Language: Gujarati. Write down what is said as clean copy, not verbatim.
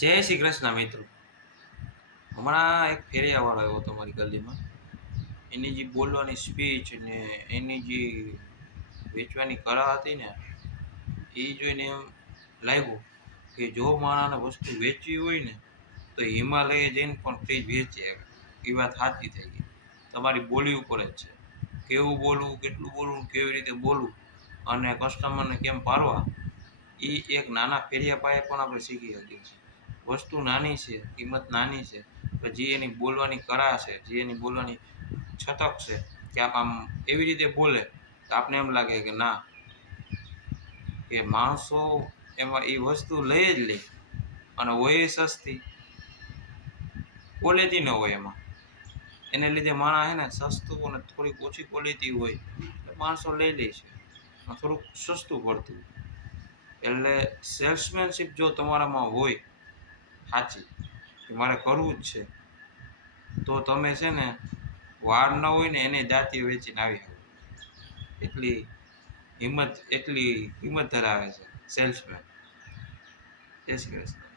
જય શ્રી કૃષ્ણ મિત્રો. હમણાં એક ફેરિયાવાળો આવ્યો હતો મારી ગલીમાં. એની જે બોલવાની સ્પીચ ને એની જે વેચવાની કળા હતી ને એ જોઈને એમ લાગ્યું કે જો માણસને વસ્તુ વેચવી હોય ને તો હિમાલય જઈને પણ ફ્રીજ વેચે. એ વાત સાચી થઈ ગઈ. તમારી બોલી ઉપર જ છે, કેવું બોલવું, કેટલું બોલવું, કેવી રીતે બોલવું અને કસ્ટમરને કેમ પારવા, એ એક નાના ફેરિયા પાસે પણ આપણે શીખી શકીએ છીએ. વસ્તુ નાની છે, કિંમત નાની છે, તો જે એની બોલવાની કળા છે, જે એની બોલવાની છટક છે કે આમ એવી રીતે બોલે તો આપને એમ લાગે કે ના, કે માણસો એમાં એ વસ્તુ લઈ જ લે. અને હોય સસ્તી, ક્વોલિટી ન હોય એમાં. એને લીધે માણસ છે ને સસ્તું અને થોડીક ઓછી ક્વોલિટી હોય એટલે માણસો લઈ લે છે, થોડુંક સસ્તું પડતું. એટલે સેલ્સમેનશીપ જો તમારામાં હોય સાચી કે મારે કરવું જ છે, તો તમે છે ને વાર ન હોય ને એને દાંતી વેચીને આવી શકો. એટલી હિંમત ધરાવે છે સેલ્સમેન. જય શ્રી કૃષ્ણ.